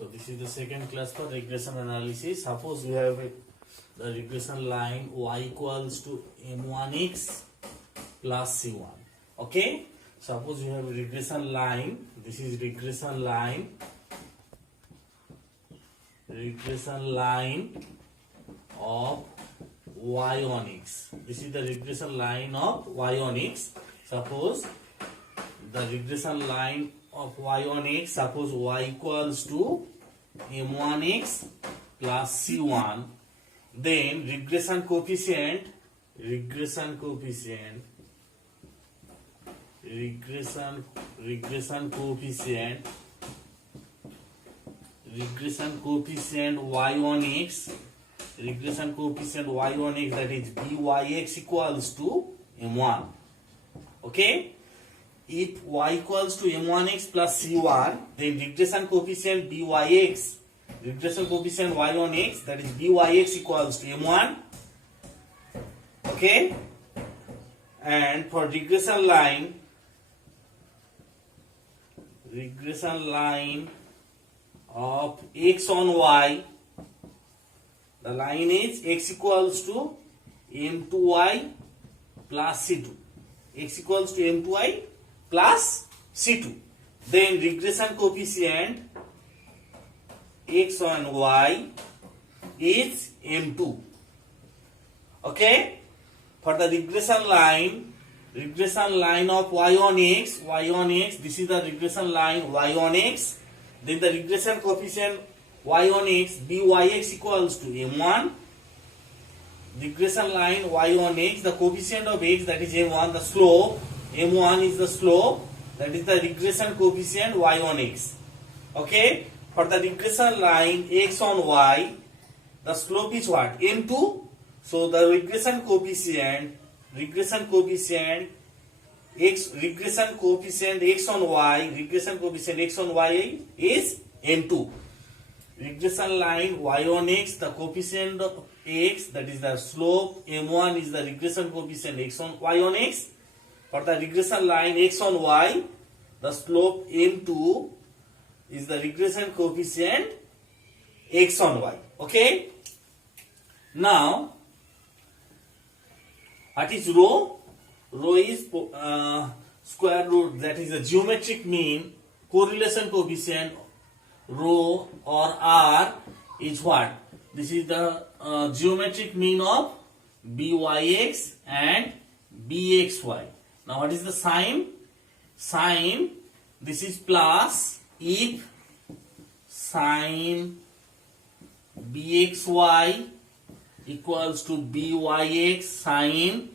So this is the second class for regression analysis. Suppose we have the regression line y equals to m1x plus c1. Okay. Suppose you have a regression line. This is regression line of y on x. This is the regression line of y on x. Suppose the regression line of y on x, suppose y equals to m1x plus c1, then regression coefficient y on x, that is byx equals to m1. Okay. If y equals to m1x plus c1, then regression coefficient byx, regression coefficient y on x, that is byx equals to m1. Okay. And for regression line of x on y, the line is x equals to m2y plus c2. X equals to m2y plus c2. Then regression coefficient x on y is m2. Okay. For the regression line of y on x, this is the regression line y on x. Then the regression coefficient y on x, byx equals to m1. Regression line y on x, the coefficient of x, that is m1, the slope, m1 is the slope, that is the regression coefficient y on x. Okay. For the regression line x on y, the slope is what? m2. So the regression coefficient x on y is m2. Regression line y on x, the coefficient of x, that is the slope, m1 is the regression coefficient x on y on x. For the regression line x on y, the slope m2 is the regression coefficient x on y. Okay. Now, what is rho? Rho is square root, that is the geometric mean. Correlation coefficient rho or r is what? This is the geometric mean of byx and bxy. Now what is the sign? Sign, this is plus if sin bxy equals to byx sin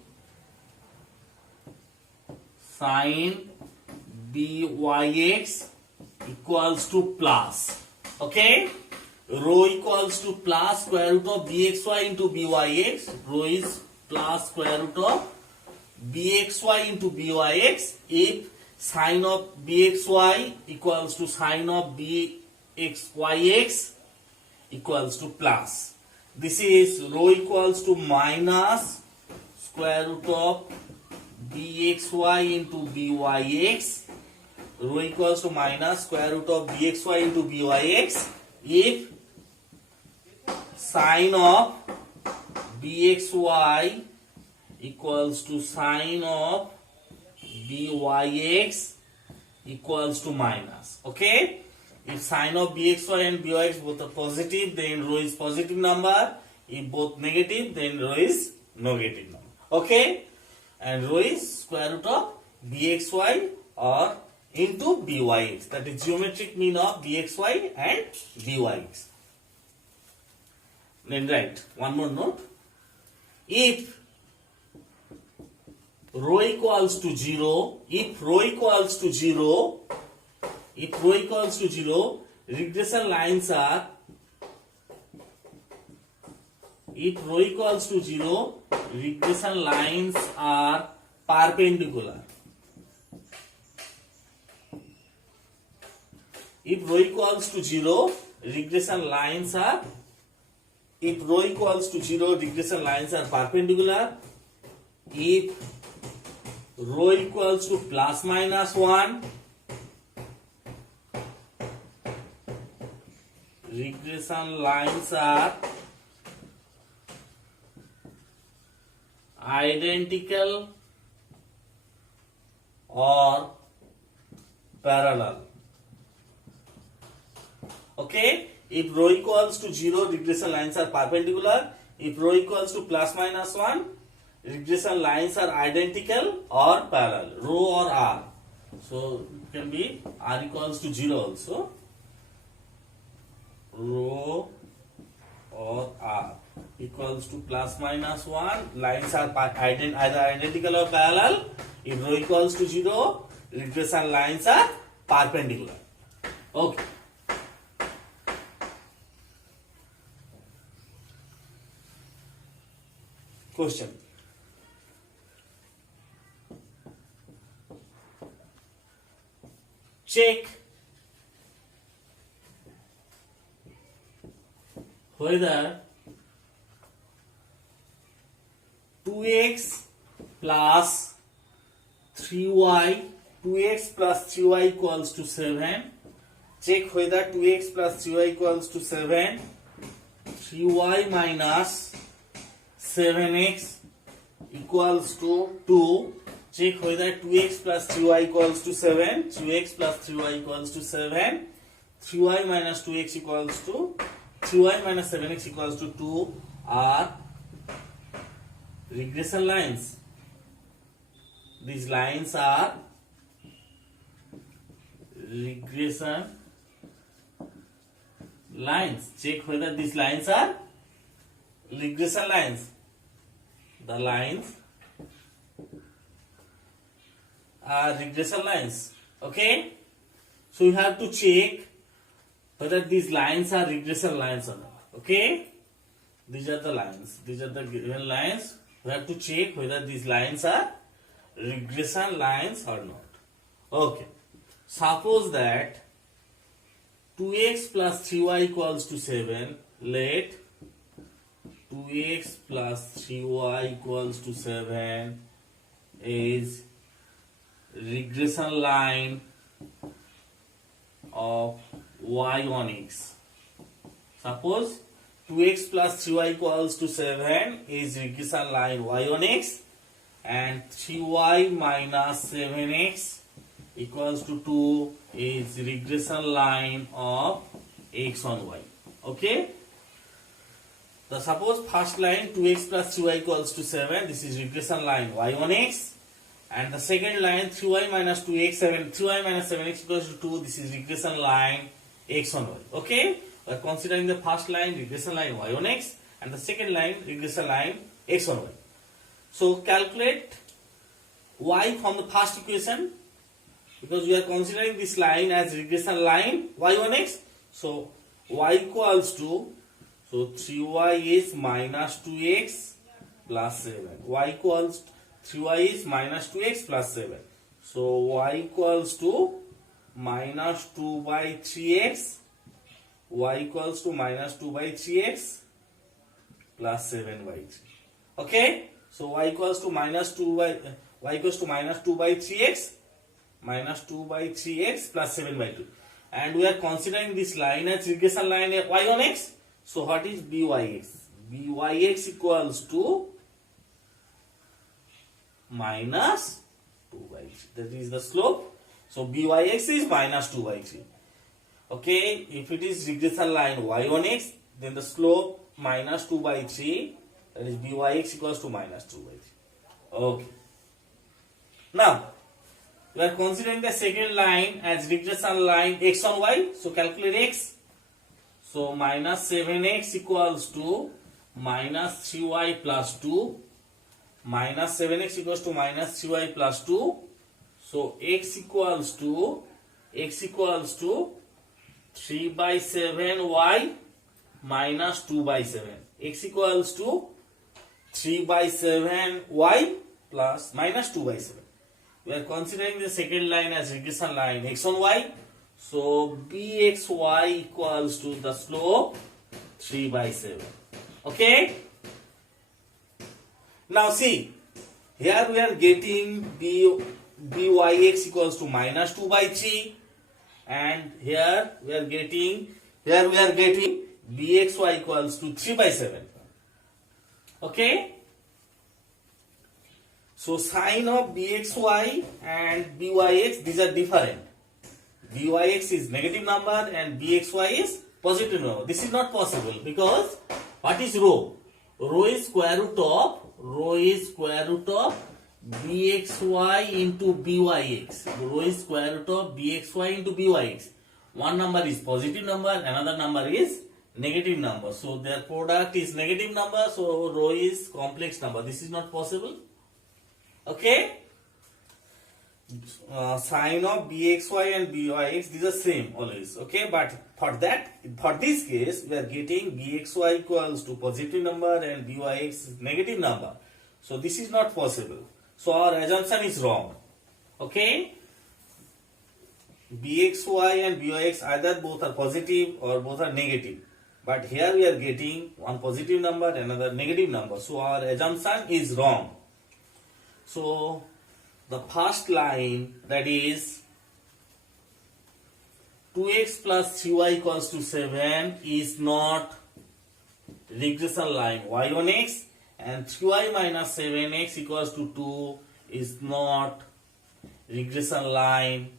byx equals to plus. Okay. Rho equals to plus square root of bxy into byx. Rho is plus square root of bxy into byx if sine of bxy equals to sine of bxyx equals to plus. This is rho equals to minus square root of bxy into byx. Rho equals to minus square root of bxy into byx if sine of bxy equals to sine of byx equals to minus. Okay. If sine of bxy and byx both are positive, then rho is positive number. If both negative, then rho is negative number. Okay. And rho is square root of bxy or into byx. That is geometric mean of bxy and byx. Then write one more note. If rho equals to 0, regression lines are, perpendicular. If rho equals to 0, regression lines are perpendicular. If rho equals to plus minus 1, regression lines are identical or parallel. Okay, if rho equals to 0, regression lines are perpendicular. If rho equals to plus minus 1, regression lines are identical or parallel, rho or r. So it can be r equals to 0 also, rho or r equals to plus minus 1, lines are either identical or parallel. If rho equals to 0, regression lines are perpendicular. Okay. Question. Check whether 2x plus 3y, 2x plus 3y equals to 7. Check whether 2x plus 3y equals to 7, 3y minus 7x equals to 2. Check whether 2x plus 3y equals to 7, 3x plus 3y equals to 7, 3y minus 2x equals to 3y minus 7x equals to 2 are regression lines. These lines are regression lines. Check whether these lines are regression lines. The lines are regression lines. Okay, so you have to check whether these lines are regression lines or not. Okay, these are the lines, these are the given lines. We have to check whether these lines are regression lines or not. Okay, suppose that 2x plus 3y equals to 7. Let 2x plus 3y equals to 7 is regression line of y on x. Suppose 2x plus 3y equals to 7 is regression line y on x, and 3y minus 7x equals to 2 is regression line of x on y. Okay, the suppose first line 2x plus 3y equals to 7, this is regression line y on x, and the second line 3y minus 2x 3y minus 7x equals to 2, this is regression line x on y. Okay, we are considering the first line regression line y on x and the second line regression line x on y. So calculate y from the first equation, because we are considering this line as regression line y on x. So y equals to, so 3y is minus 2x plus 7. Y equals 3y is minus 2x plus 7. So y equals to minus 2 by 3x. Y equals to minus 2 by 3x plus 7 by 3. Okay, so y equals to minus 2 by y equals to minus 2 by 3x minus 2 by 3x plus 7 by 2, and we are considering this line as regression line y on x. So what is byx? Byx equals to minus 2 by 3. That is the slope. So byx is minus 2 by 3. Okay, if it is regression line y on x, then the slope minus 2 by 3, that is byx equals to minus 2 by 3. Okay. Now, we are considering the second line as regression line x on y. So calculate x. So minus 7x equals to minus 3y plus 2. Minus 7x equals to minus 3y plus 2. So x equals to 3 by 7y minus 2 by 7. X equals to 3 by 7y plus minus 2 by 7. We are considering the second line as regression line x on y. So bxy equals to the slope 3 by 7. Okay. Now see, here we are getting byx equals to minus 2 by 3, and here we are getting here we are getting bxy equals to 3 by 7. Okay. So sign of bxy and byx, these are different. Byx is negative number and bxy is positive number. This is not possible because what is rho? Rho is square root of bxy into byx. Rho is square root of bxy into byx. One number is positive number, another number is negative number. So their product is negative number, so rho is complex number. This is not possible. Okay. Sign of bxy and byx, these are same always. Okay, but for this case, we are getting bxy equals to positive number and byx is negative number. So this is not possible. So our assumption is wrong. Okay. bxy and byx, either both are positive or both are negative. But here we are getting one positive number, another negative number. So our assumption is wrong. So the first line, that is 2x plus 3y equals to 7, is not regression line y on x, and 3y minus 7x equals to 2 is not regression line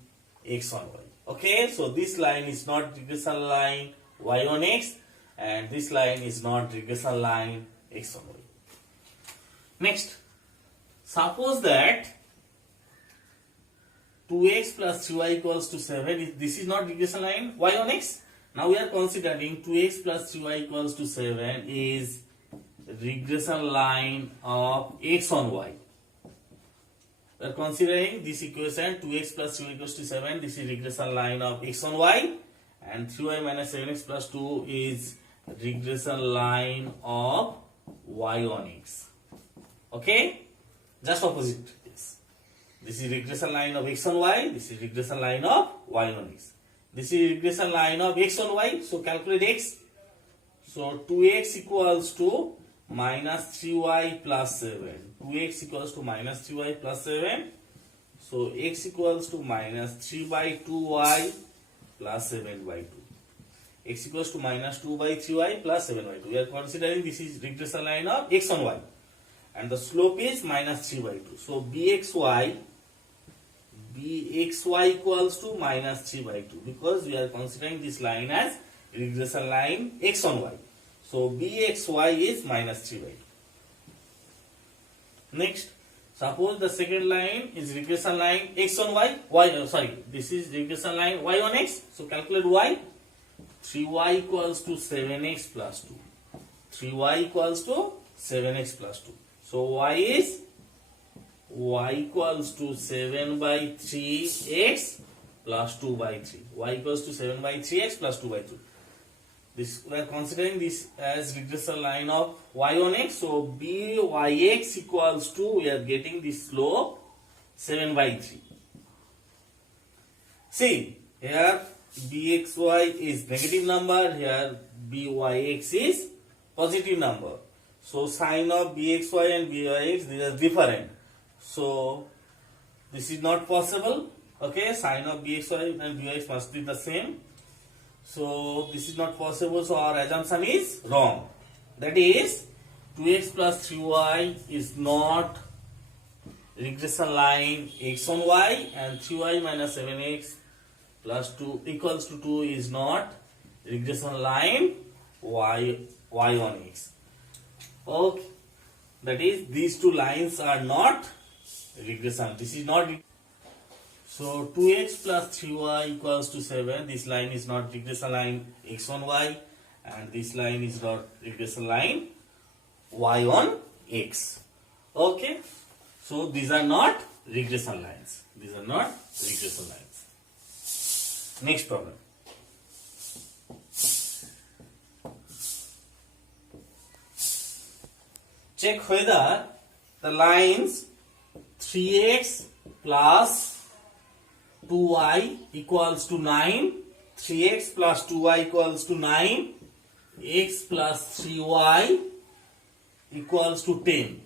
x on y. Okay, so this line is not regression line y on x, and this line is not regression line x on y. Next, suppose that 2x plus 3y equals to 7, this is not regression line y on x. Now we are considering 2x plus 3y equals to 7 is regression line of x on y. We are considering this equation 2x plus 3y equals to 7, this is regression line of x on y, and 3y minus 7x plus 2 is regression line of y on x. Okay, just opposite. This is regression line of x on y, this is regression line of y on x. This is regression line of x on y, so calculate x. So 2x equals to minus 3y plus 7. 2x equals to minus 3y plus 7. So x equals to minus 3 by 2y plus 7 by 2. X equals to minus 2 by 3y plus 7 by 2. We are considering this is regression line of x on y. And the slope is minus 3 by 2. So bxy equals to minus 3 by 2, because we are considering this line as regression line x on y. So bxy is minus 3 by 2. Next, suppose the second line is regression line x on y. This is regression line y on x. So calculate y. 3y equals to 7x plus 2. 3y equals to 7x plus 2. So y equals to 7 by 3x plus 2 by 3. Y equals to 7 by 3x plus 2 by 3. This, we are considering this as regression line of y on x. So byx equals to, we are getting this slope 7 by 3. See, here bxy is negative number, here byx is positive number. So sign of bxy and byx, these are different. So this is not possible. Okay, sign of bxy and byx must be the same. So this is not possible. So our assumption is wrong. That is 2x plus 3y is not regression line x on y, and 3y minus 7x plus 2 equals to 2 is not regression line y on x. Okay, that is these two lines are not regression. This is not. So 2x plus 3y equals to 7. This line is not regression line x on y, and this line is not regression line y on x. Okay, so these are not regression lines. These are not regression lines. Next problem. Check whether the lines 3x plus 2y equals to 9, 3x plus 2y equals to 9, x plus 3y equals to 10.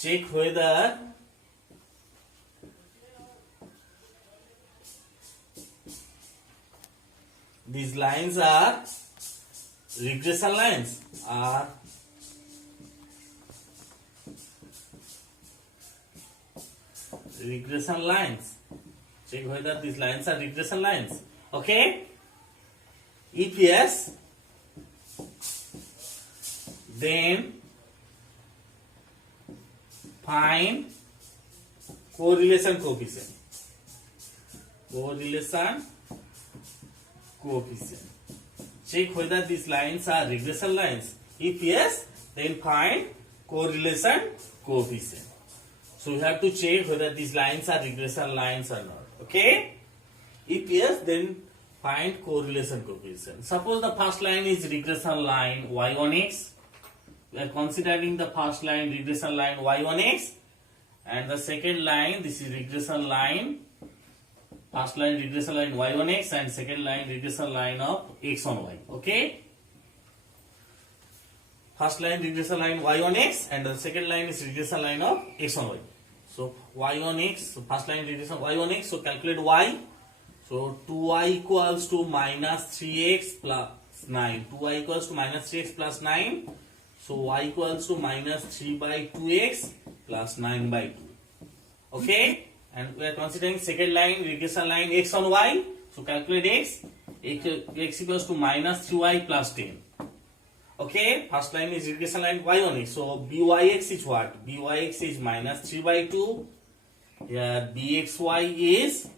Check whether these lines are regression lines are regression lines. Check whether these lines are regression lines. Okay? If yes, then find correlation coefficient. Correlation coefficient. Check whether these lines are regression lines. If yes, then find correlation coefficient. So you have to check whether these lines are regression lines or not. Okay? If yes, then find correlation coefficient. Suppose the first line is regression line y1x. We are considering the first line regression line y1x, and the second line, this is regression line, first line regression line y1x, and second line regression line of x on y. Okay? First line regression line y1x, and the second line is regression line of x on y. So y1x, first line regression y1x, so calculate y. So 2y equals to minus 3x plus 9. 2y equals to minus 3x plus 9. So y equals to minus 3 by 2x plus 9 by 2. Okay? And we are considering second line regression line x on y. So calculate x. X equals to minus 3y plus 10. Okay? First line is regression line y on x. So byx is what? Byx is minus 3 by 2. Here bxy is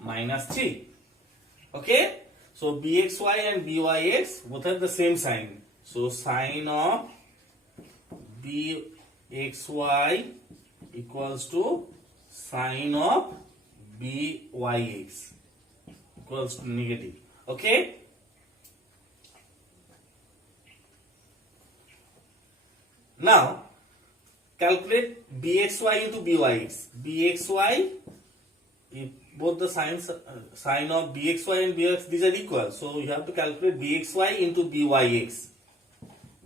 minus 3. Okay? So bxy and byx both have the same sign. So sign of bxy equals to sign of byx equals to negative. Okay? Now calculate bxy into byx. Bxy, if both the signs, sign of bxy and byx, these are equal. So you have to calculate bxy into byx.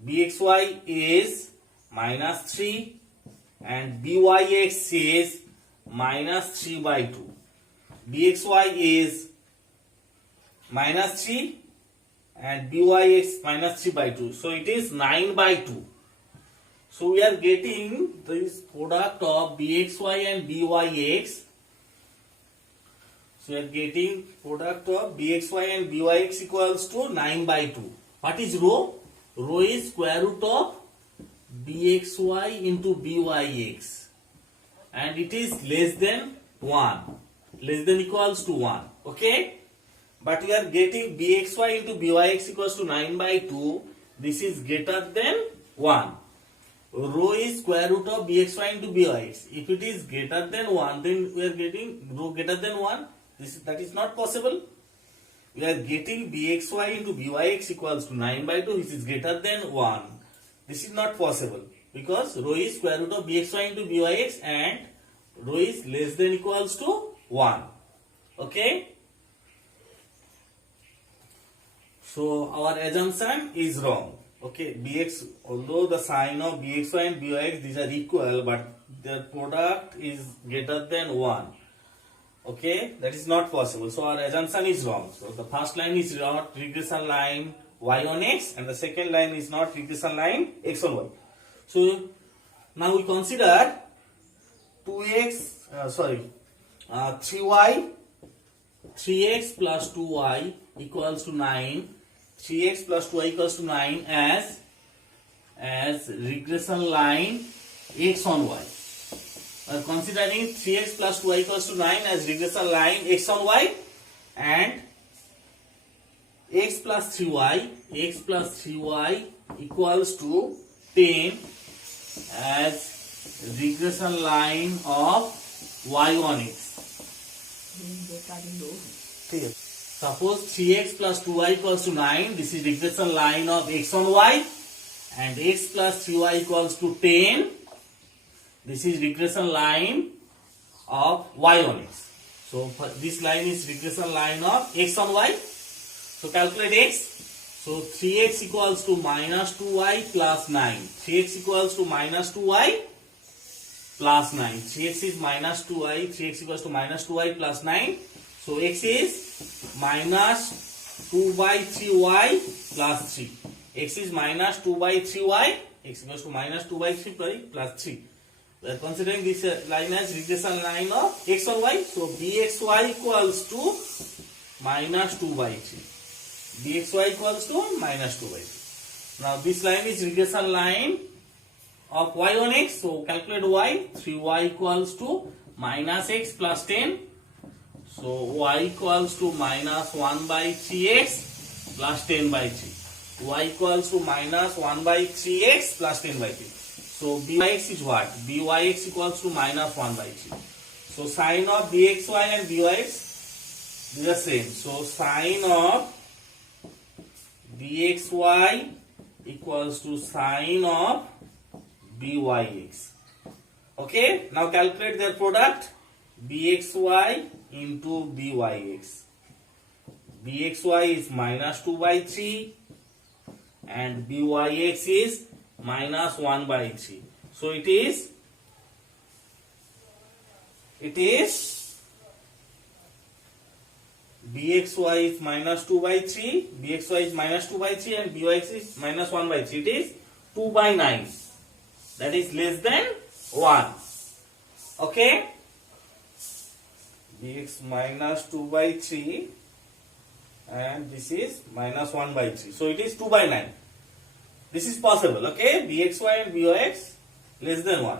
Bxy is minus 3 and byx is minus 3 by 2. Bxy is minus 3 and byx minus 3 by 2. So it is 9 by 2. So we are getting this product of bxy and byx. So we are getting product of bxy and byx equals to 9 by 2. What is rho? Rho is square root of bxy into byx. And it is less than 1. Less than equals to 1. Okay? But we are getting bxy into byx equals to 9 by 2. This is greater than 1. Rho is square root of bxy into byx. If it is greater than 1, then we are getting rho greater than 1. That is not possible. We are getting bxy into byx equals to 9 by 2, which is greater than 1. This is not possible because rho is square root of bxy into byx and rho is less than equals to 1. Okay? So our assumption is wrong. Okay, bx, although the sign of bxy and byx, these are equal, but their product is greater than 1. Okay, that is not possible. So our assumption is wrong. So the first line is not regression line y on x, and the second line is not regression line x on y. So now we consider 3x plus 2y equals to 9. 3x plus 2y equals to 9 as regression line x on y. We are considering 3x plus 2y equals to 9 as regression line x on y, and x plus 3y equals to 10 as regression line of y on x. Suppose 3x plus 2y equals to 9, this is regression line of x on y, and x plus 3y equals to 10, this is regression line of y on x. So this line is regression line of x on y. So calculate x. So 3x equals to minus 2y plus 9. 3x equals to minus 2y plus 9. 3x is minus 2y. 3x equals to minus 2y plus 9. So x is minus 2 by 3y plus 3. X is minus 2 by 3y. X equals to minus 2 by 3 plus 3. We are considering this line as regression line of x or y. So bxy equals to minus 2 by 3. Bxy equals to minus 2 by 3. Now this line is regression line of y on x. So calculate y. 3y equals to minus x plus 10. So y equals to minus 1 by 3x plus 10 by 3. Y equals to minus 1 by 3x plus 10 by 3. So byx is what? Byx equals to minus 1 by 3. So sine of bxy and byx is the same. So sine of bxy equals to sine of byx. Okay, now calculate their product. Bxy into byx. Bxy is minus 2 by 3 and byx is minus 1 by 3. So it is bxy is minus 2 by 3, bxy is minus 2 by 3 and byx is minus 1 by 3. It is 2 by 9. That is less than 1. Okay? Bx minus 2 by 3 and this is minus 1 by 3. So it is 2 by 9. This is possible. Okay? Bxy and byx less than 1.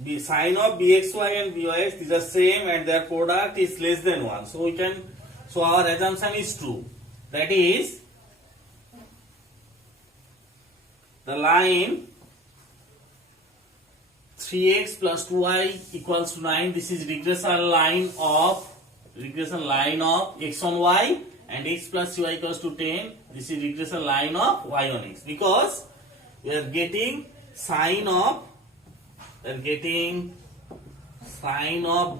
The sine of bxy and byx is the same and their product is less than 1. So our assumption is true. That is, the line 3x plus 2y equals to 9. This is regression line of x on y, and x plus 3y equals to 10. This is regression line of y on x, because we are getting sine of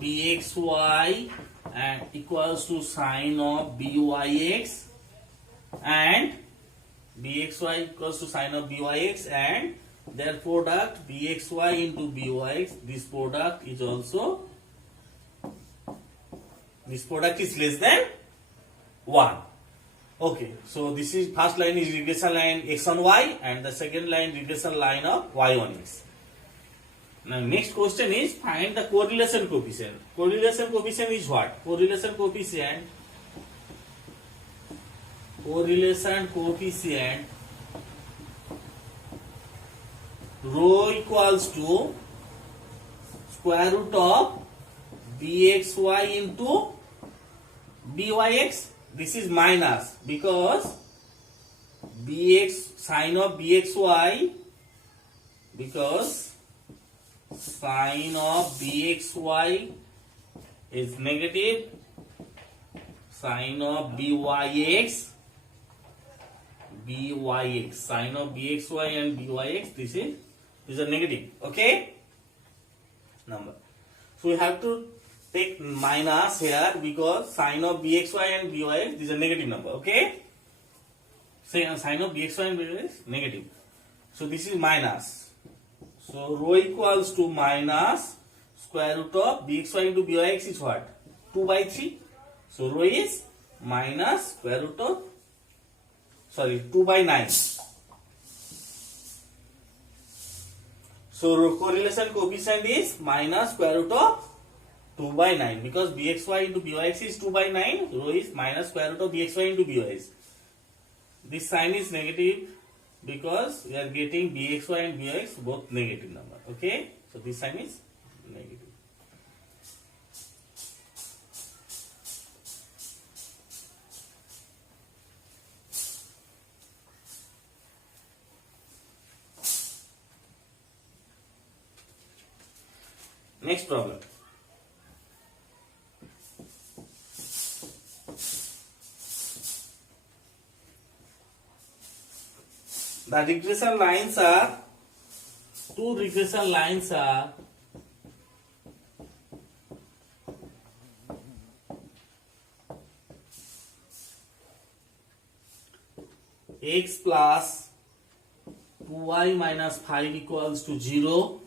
bxy and equals to sine of byx, and bxy equals to sine of byx, and their product bxy into byx, this product is less than 1. Okay, so this is first line is regression line x on y and the second line regression line of y on x. Now next question is find the correlation coefficient. Correlation coefficient is what? Correlation coefficient rho equals to square root of bxy into byx. This is minus because sine of bxy is negative, sine of byx, sine of bxy and byx, this is a negative. Okay, number. So we have to take minus here because sine of bxy and byx, this is a negative number. Okay, say sine of bxy and byx negative. So this is minus. So rho equals to minus square root of bxy into byx is what? 2 by 3. So rho is minus square root of 2 by 9. So correlation coefficient is minus square root of 2 by 9 because bxy into byx is 2 by 9. Rho is minus square root of bxy into byx. This sign is negative because we are getting bxy and byx both negative number. Okay, so this sign is negative. Next problem. The regression lines are, two regression lines are x plus 2y minus 5 equals to 0.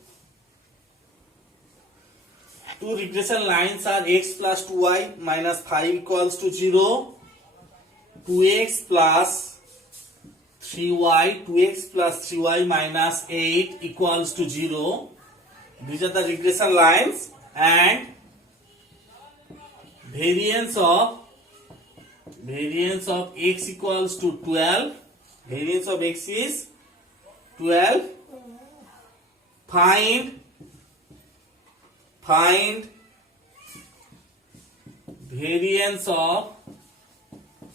Two regression lines are x plus 2y minus 5 equals to 0 2x plus 3y minus 8 equals to 0. These are the regression lines, and variance of x equals to 12. Variance of x is 12. Find variance of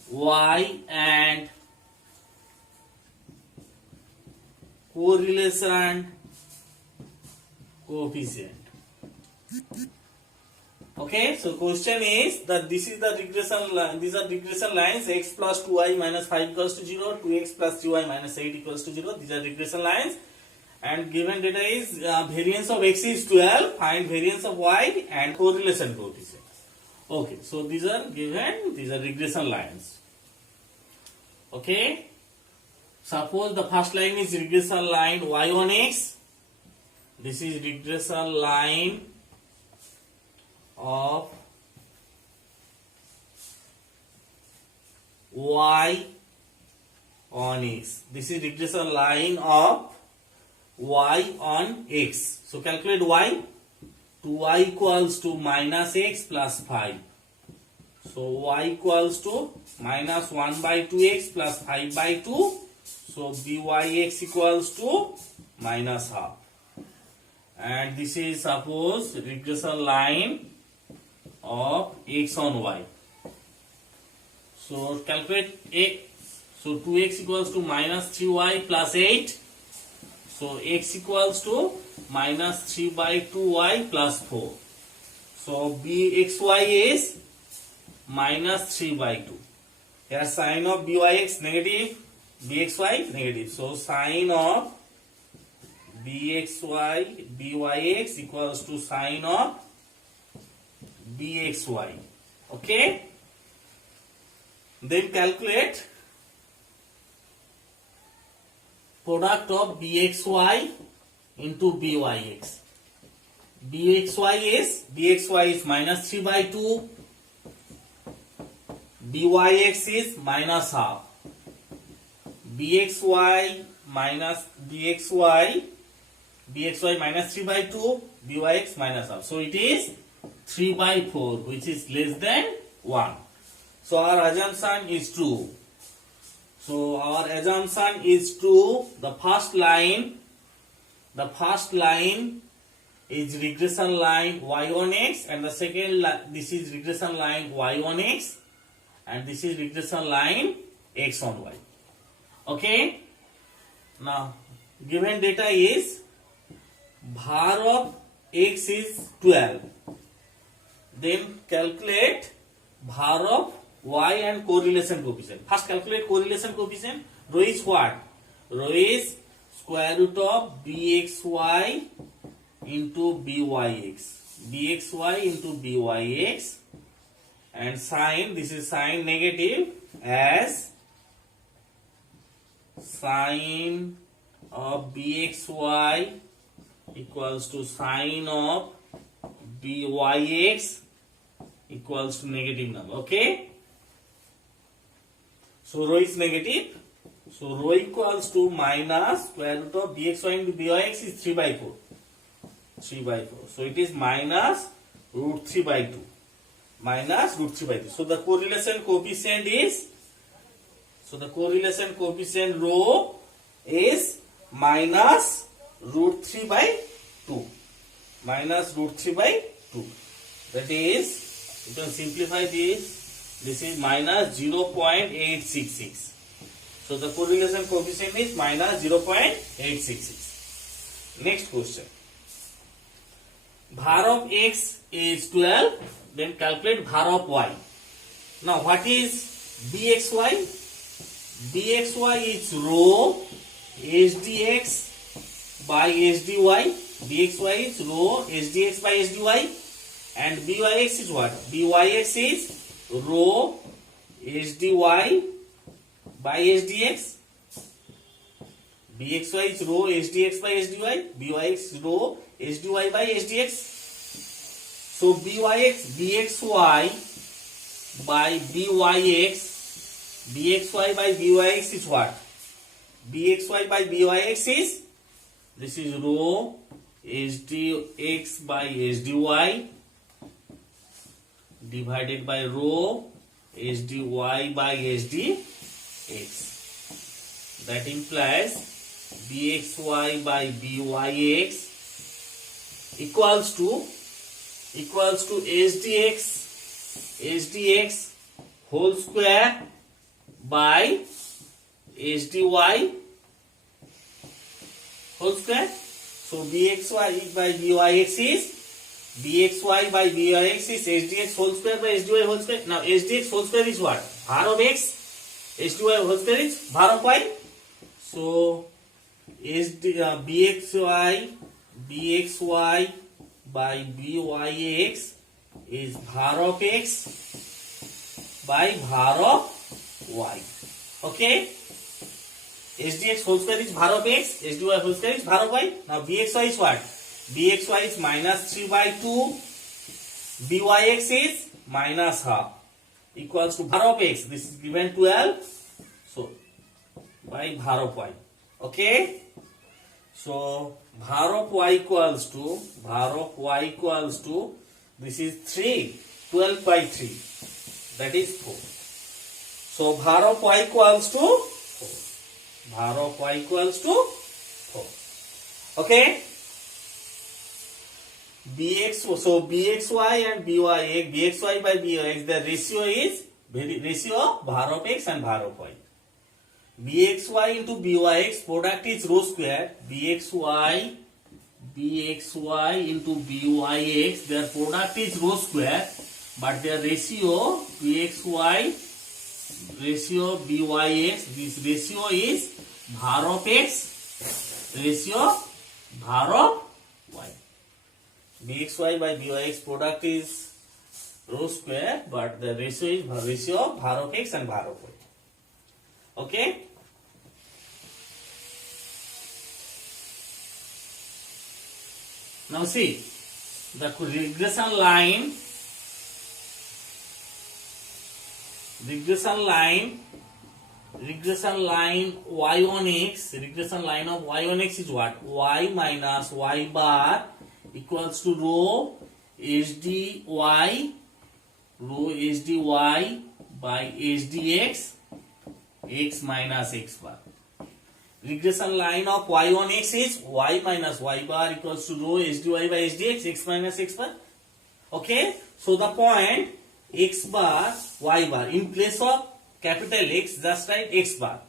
y and correlation coefficient. Okay, so question is that this is the regression line. These are regression lines. X plus 2y minus 5 equals to 0. 2x plus 3y minus 8 equals to 0. These are regression lines. And given data is variance of x is 12. Find variance of y and correlation coefficient. Okay, so these are given. These are regression lines. Okay. Suppose the first line is regression line y on x. This is regression line of y on x. This is regression line of y on x. So calculate y. 2y equals to minus x plus 5. So y equals to minus 1 by 2x plus 5 by 2. So byx equals to minus half. And this is suppose regression line of x on y. So calculate x. So 2x equals to minus 3y plus 8. So x equals to minus 3 by 2y plus 4. So bxy is minus 3 by 2. Here sign of byx negative, bxy negative. So sign of bxy byx equals to sign of bxy. Okay. Then calculate product of bxy into byx. bxy is minus 3 by 2. byx is minus half. bxy minus 3 by 2, byx minus half. So it is 3 by 4, which is less than 1. So our assumption is true. The first line is regression line y on x, and the second this is regression line y on x, and this is regression line x on y. Okay. Now given data is var of x is 12. Then calculate var of y and correlation coefficient. First calculate correlation coefficient. Rho is what? Rho is square root of bxy into byx. bxy into byx, and sign, this is sign negative, as sign of bxy equals to sign of byx equals to negative number. Okay. So rho is negative. So rho equals to minus square root of bxy into byx is 3 by 4. 3 by 4. So it is minus root 3 by 2. Minus root 3 by 2. So the correlation coefficient is, rho is minus root 3 by 2. Minus root 3 by 2. That is, you can simplify this. This is minus 0.866. So the correlation coefficient is minus 0.866. Next question. Var of x is 12. Then calculate var of y. Now what is bxy? bxy is rho sdx by sdy. bxy is rho sdx by sdy. And byx is what? byx is rho sdy by sdx. bxy is rho sdx by sdy. byx is rho sdy by sdx. So bxy by byx bxy by byx is what? Bxy by byx is, this is rho sdx by sdy divided by rho sdy by sdx. That implies bxy by byx equals to sdx whole square by sdy whole square. So bxy by byx is sdx whole square by sdy whole square. Now sdx whole square is what? Var of x. Sdy whole square is var of y. So bxy by byx is var of x by var of y. Okay. sdx whole square is var of x, sdy whole square is var of y. Now bxy is what? Bxy is minus 3 by 2, byx is minus half, equals to var of x. This is given 12, so by var of y. Okay. So var of y equals to this is 3, 12 by 3, that is 4. So var of y equals to 4. Var of y equals to 4. Okay. So bxy and byx, bxy by byx, the ratio is ratio of var of x and var of y. Bxy into byx, product is rho square. Bxy into byx, their product is rho square, but their ratio bxy ratio byx, this ratio is var of x ratio var of y. Bxy by byx product is rho square, but the ratio is ratio of var of x and var of y. Okay. Now see the regression line y on x, regression line of y on x is what? Y minus y bar equals to rho sdy by sdx x minus x bar. Regression line of y on x is y minus y bar equals to rho sdy by sdx x minus x bar. Okay, so the point x bar y bar, in place of capital X just write x bar.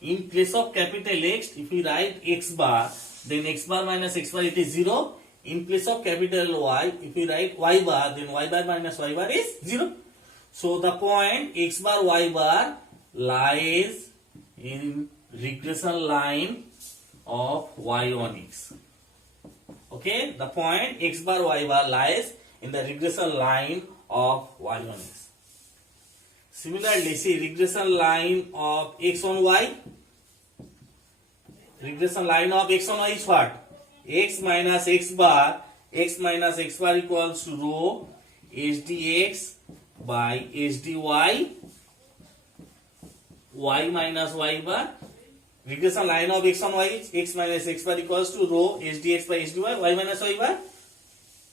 In place of capital X, if we write x bar, then x bar minus x bar, it is 0. In place of capital Y, if we write y bar, then y bar minus y bar is 0. So the point x bar y bar lies in regression line of y on x. Okay, the point x bar y bar lies in the regression line of y on x. Similarly, see regression line of x on y. Regression line of x on y is what? X minus x bar equals to rho sdx by sdy y minus y bar. Regression line of x on y is x minus x bar equals to rho sdx by sdy y minus y bar.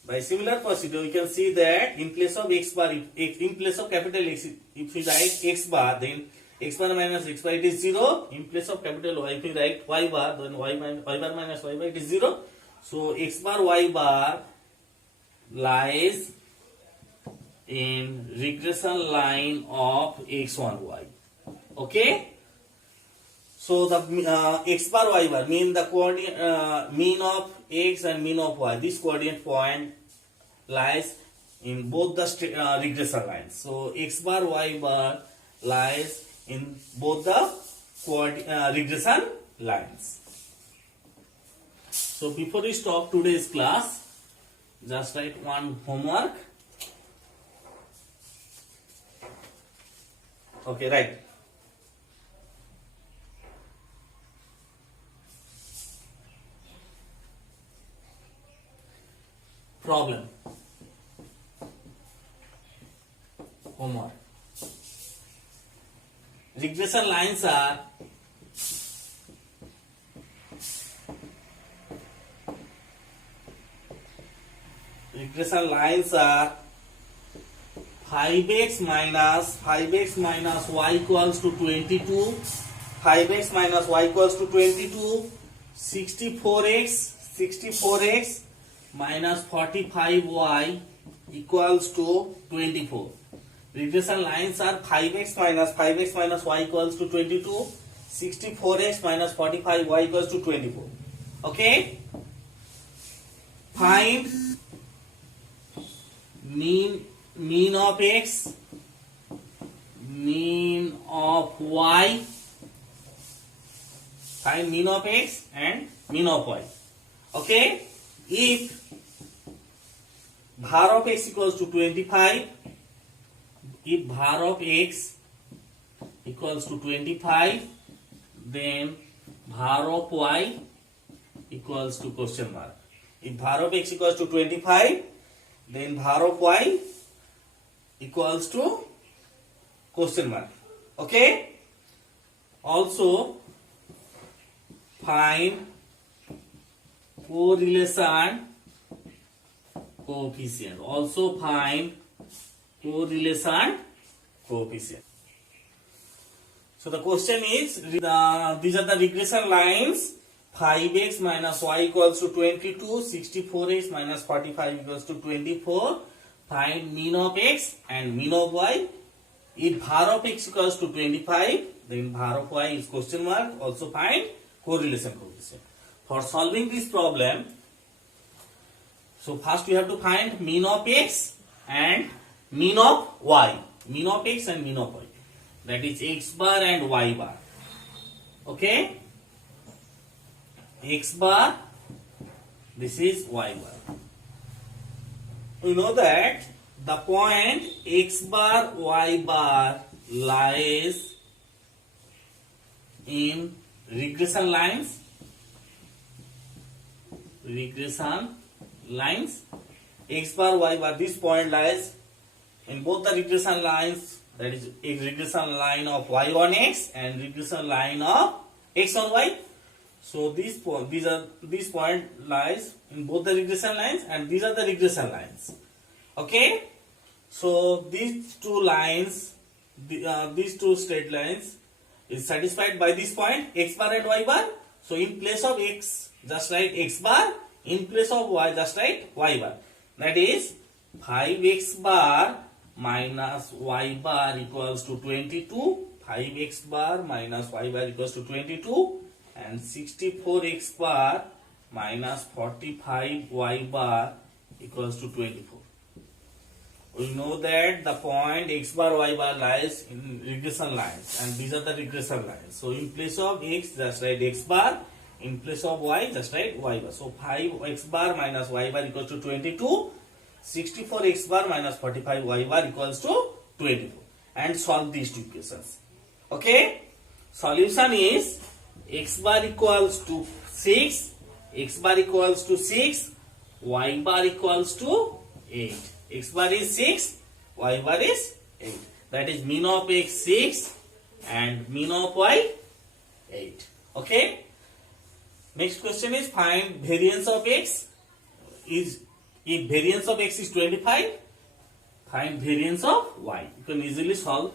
By similar procedure, we can see that in place of x bar, in place of capital X, if we write x bar, then x bar minus x bar it is 0. In place of capital Y, if we write y bar, then y bar minus y bar it is 0. So x bar y bar lies in regression line of x on y. Okay. So the x bar y bar mean the coordinate mean of x and mean of y. This coordinate point lies in both the regression lines. So x bar y bar lies in both the regression lines. So before we stop today's class, just write one homework. Okay, right. Problem. Homework. regression lines are regression lines are 5x minus y equals to 22, 5x minus y equals to 22, 64x minus 45y equals to 24. Regression lines are 5x minus y equals to 22, 64x minus 45y equals to 24. Okay? Find mean of x, mean of y. Find mean of x and mean of y. Okay? If var of x equals to 25, if var of x equals to 25, then var of y equals to question mark. If var of x equals to 25, then var of y equals to question mark. Okay? Also find correlation coefficient. Also find correlation coefficient. So the question is, these are the regression lines. 5x minus y equals to 22, 64x minus 45 equals to 24. Find mean of x and mean of y. If var of x equals to 25, then var of y is question mark. Also find correlation coefficient. For solving this problem, so first we have to find mean of x and mean of y. Mean of x and mean of y. That is x bar and y bar. Okay? X bar, this is y bar. We know that the point x bar y bar lies in regression lines. Regression lines. X bar y bar, this point lies in both the regression lines, that is a regression line of y on x and regression line of x on y. So this point lies in both the regression lines, and these are the regression lines. Okay? So these two lines, these two straight lines is satisfied by this point x bar and y bar. So in place of x, just write x bar. In place of y, just write y bar. That is 5x bar minus y bar equals to 22. 5x bar minus y bar equals to 22. And 64x bar minus 45y bar equals to 24. We know that the point x bar y bar lies in regression lines, and these are the regression lines. So in place of x, just write x bar. In place of y, just write y bar. So 5x bar minus y bar equals to 22. 64x bar minus 45y bar equals to 24. And solve these two equations. Okay? Solution is x bar equals to 6, x bar equals to 6, y bar equals to 8. X bar is 6, y bar is 8. That is mean of x 6 and mean of y 8. Okay? Next question is find variance of x. If variance of x is 25, find variance of y. You can easily solve.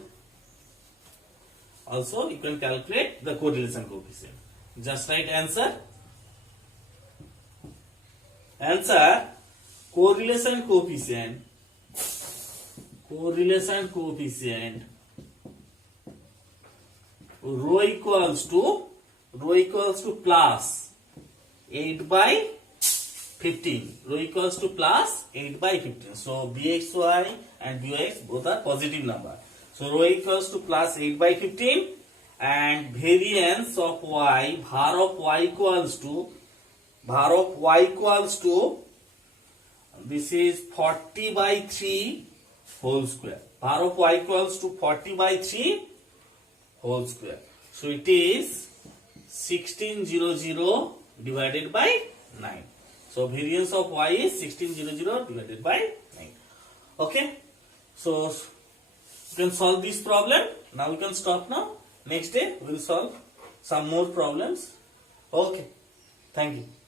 Also, you can calculate the correlation coefficient. Just write answer. Answer, correlation coefficient rho equals to plus 8 by 15. Rho equals to plus 8 by 15. So bxy and byx both are positive number. So rho equals to plus 8 by 15, and variance of y, var of y equals to, this is 40 by 3 whole square. Var of y equals to 40 by 3 whole square. So it is 1600 divided by 9. So variance of y is 1600 divided by 9. Okay? So you can solve this problem. Now we can stop now. Next day we will solve some more problems. Okay. Thank you.